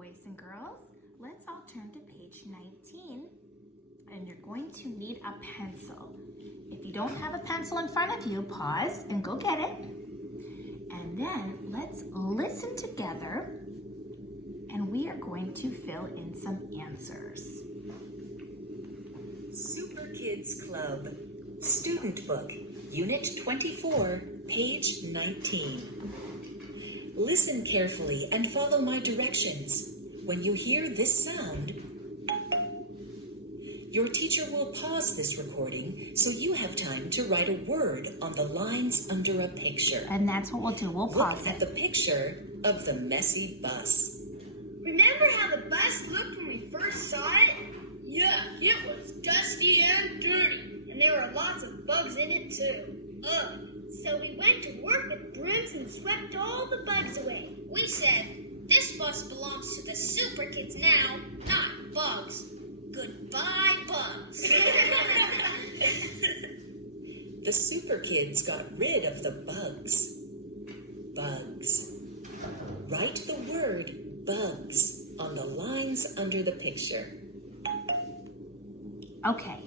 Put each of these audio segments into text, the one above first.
boys and girls, let's all turn to page 19, and you're going to need a pencil. If you don't have a pencil in front of you, pause and go get it. And then let's listen together, and we are going to fill in some answers. Superkids Club, Student Book, Unit 24, page 19. Listen carefully and follow my directions. When you hear this sound, your teacher will pause this recording so you have time to write a word on the lines under a picture. And that's what we'll do. We'll pause Look at the picture of the messy bus. Remember how the bus looked when we first saw it? Yeah, it was dusty and dirty. And there were lots of bugs in it too. Ugh. So we went to work with brooms and swept all the bugs away. We said, this bus belongs to the Superkids now, not bugs. Goodbye, bugs. The Superkids got rid of the bugs. Bugs. Write the word bugs on the lines under the picture. Okay,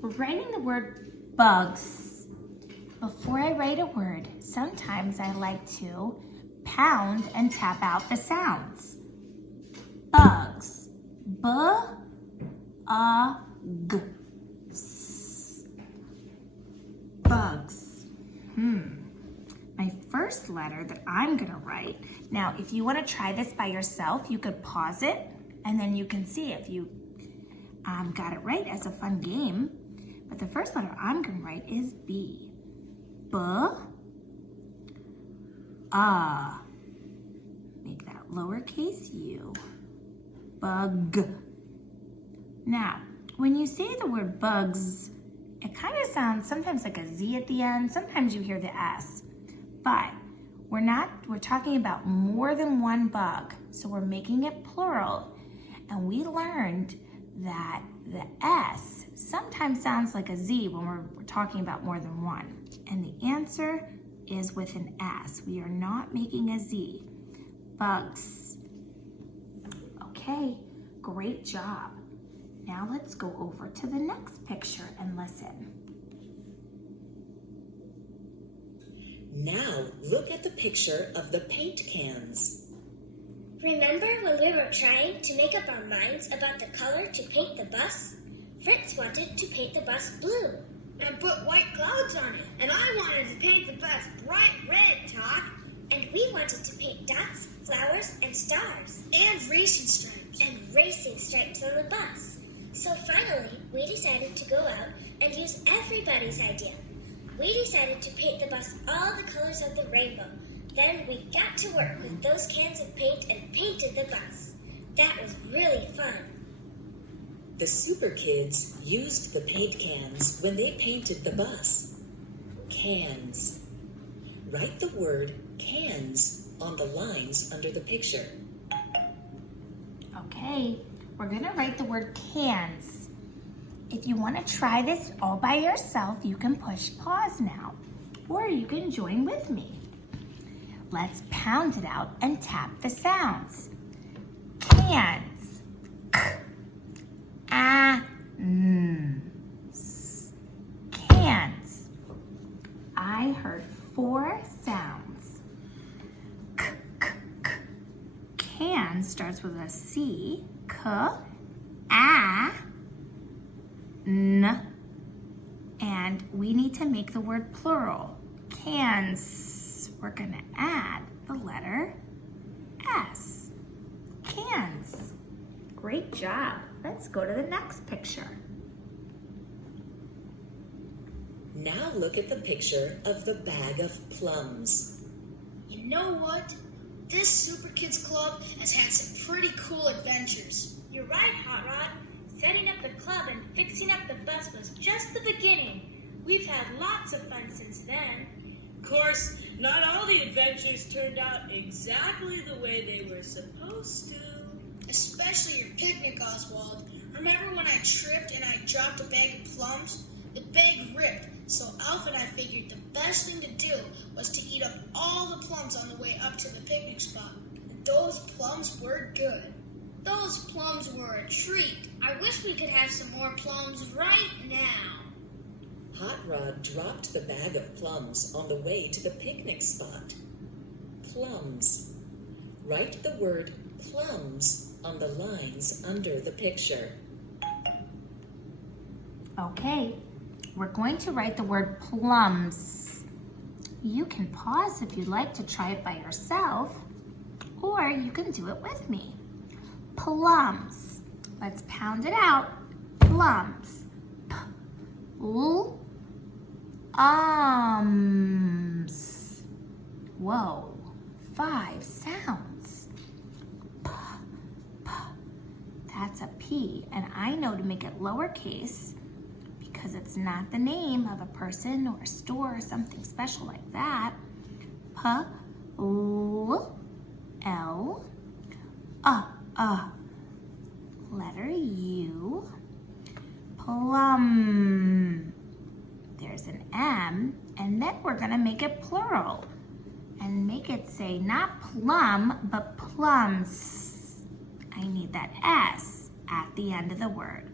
we're writing the word bugs. Before I write a word, sometimes I like to pound and tap out the sounds. Bugs. B-U-G. Bugs. My first letter that I'm gonna write. Now, if you wanna try this by yourself, you could pause it and then you can see if you got it right as a fun game. But the first letter I'm gonna write is B. Make that lowercase u. Bug. Now, when you say the word bugs, it kind of sounds sometimes like a Z at the end. Sometimes you hear the S. But we're talking about more than one bug. So we're making it plural. And we learned that the S sometimes sounds like a Z when we're talking about more than one. And the answer is with an S. We are not making a Z. Bugs. Okay, great job. Now let's go over to the next picture and listen. Now look at the picture of the paint cans. Remember when we were trying to make up our minds about the color to paint the bus? Fritz wanted to paint the bus blue. And put white clouds on it. And I wanted to paint the bus bright red, Todd. And we wanted to paint dots, flowers, and stars. And racing stripes. And racing stripes on the bus. So finally, we decided to go out and use everybody's idea. We decided to paint the bus all the colors of the rainbow. Then we got to work with those cans of paint and painted the bus. That was really fun. The Superkids used the paint cans when they painted the bus. Cans. Write the word cans on the lines under the picture. Okay, we're gonna write the word cans. If you wanna try this all by yourself, you can push pause now, or you can join with me. Let's pound it out and tap the sounds. Cans. Cans. I heard 4 sounds. Can starts with a C. N. And we need to make the word plural. Cans. We're gonna add the letter S. Cans. Great job. Let's go to the next picture. Now look at the picture of the bag of plums. You know what? This Superkids Club has had some pretty cool adventures. You're right, Hot Rod. Setting up the club and fixing up the bus was just the beginning. We've had lots of fun since then. Of course, not all the adventures turned out exactly the way they were supposed to. Especially your picnic, Oswald. Remember when I tripped and I dropped a bag of plums? The bag ripped, so Alf and I figured the best thing to do was to eat up all the plums on the way up to the picnic spot. And those plums were good. Those plums were a treat. I wish we could have some more plums right now. Hot Rod dropped the bag of plums on the way to the picnic spot. Plums. Write the word plums on the lines under the picture. Okay, we're going to write the word plums. You can pause if you'd like to try it by yourself, or you can do it with me. Plums. Let's pound it out. Plums. Ums. Whoa, 5 sounds. That's a P, and I know to make it lowercase because it's not the name of a person or a store or something special like that. Letter U. Plum. There's an M, and then we're gonna make it plural and make it say not plum, but plums. I need that S at the end of the word.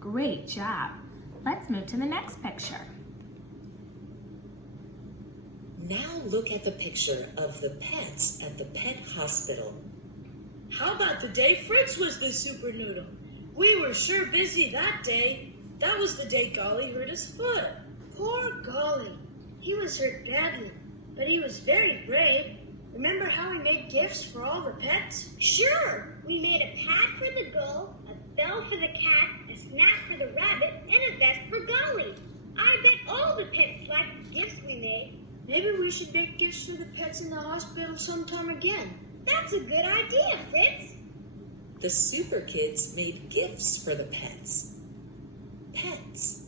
Great job. Let's move to the next picture. Now look at the picture of the pets at the pet hospital. How about the day Fritz was the super noodle? We were sure busy that day. That was the day Golly hurt his foot. Poor Golly. He was hurt badly, but he was very brave. Remember how we made gifts for all the pets? Sure! We made a pad for the gull, a bell for the cat, a snack for the rabbit, and a vest for Golly. I bet all the pets liked the gifts we made. Maybe we should make gifts for the pets in the hospital sometime again. That's a good idea, Fritz. The Superkids made gifts for the pets. Pets.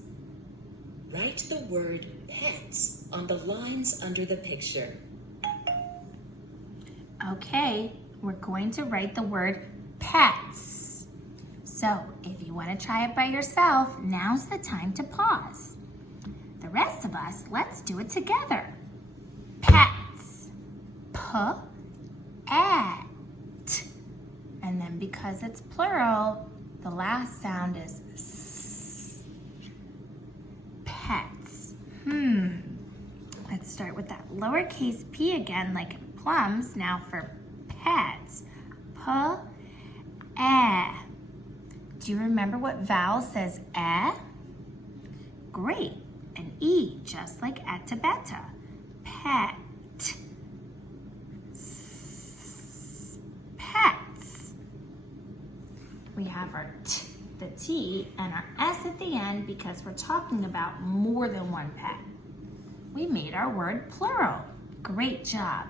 Write the word pets on the lines under the picture. Okay, we're going to write the word pets. So if you want to try it by yourself, now's the time to pause. The rest of us, let's do it together. Pets. P-et. And then because it's plural, the last sound is S. Pets. Let's start with that lowercase p again, like in plums. Now for pets. P-e. Do you remember what vowel says e? Great. An E, just like etabeta. Pet. Pets. We have our T, the T, and our S at the end because we're talking about more than one pet. We made our word plural. Great job.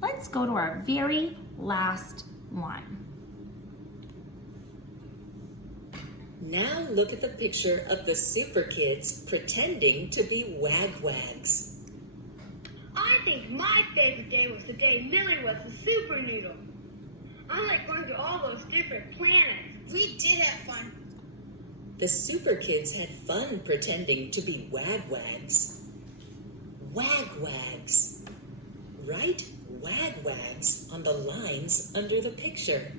Let's go to our very last one. Now look at the picture of the Superkids pretending to be wagwags. I think my favorite day was the day Millie was the super noodle. I like going to all those different planets. We did have fun. The Superkids had fun pretending to be wagwags. Wagwags. Write wagwags on the lines under the picture.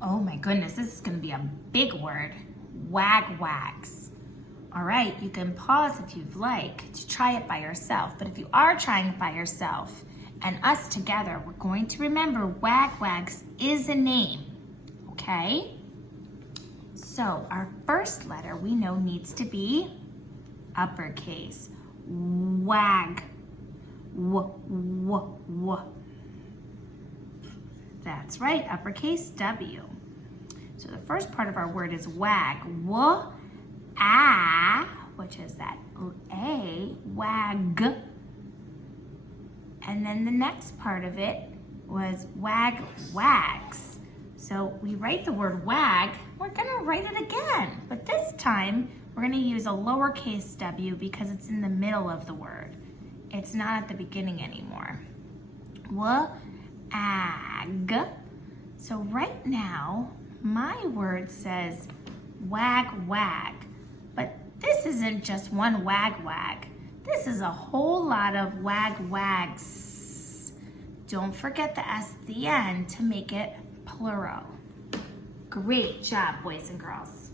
Oh my goodness, this is gonna be a big word. Wagwags. All right, you can pause if you'd like to try it by yourself, but if you are trying it by yourself and us together, we're going to remember wagwags is a name, okay? So our first letter we know needs to be uppercase. Wag. W. That's right, uppercase W. So the first part of our word is wag. A, which is that A, wag. And then the next part of it was wags. So we write the word wag, we're gonna write it again, but this time we're gonna use a lowercase w because it's in the middle of the word. It's not at the beginning anymore. Wag. So right now, my word says wag. But this isn't just one wag. This is a whole lot of wags Don't forget the S at the end to make it plural. Great job, boys and girls.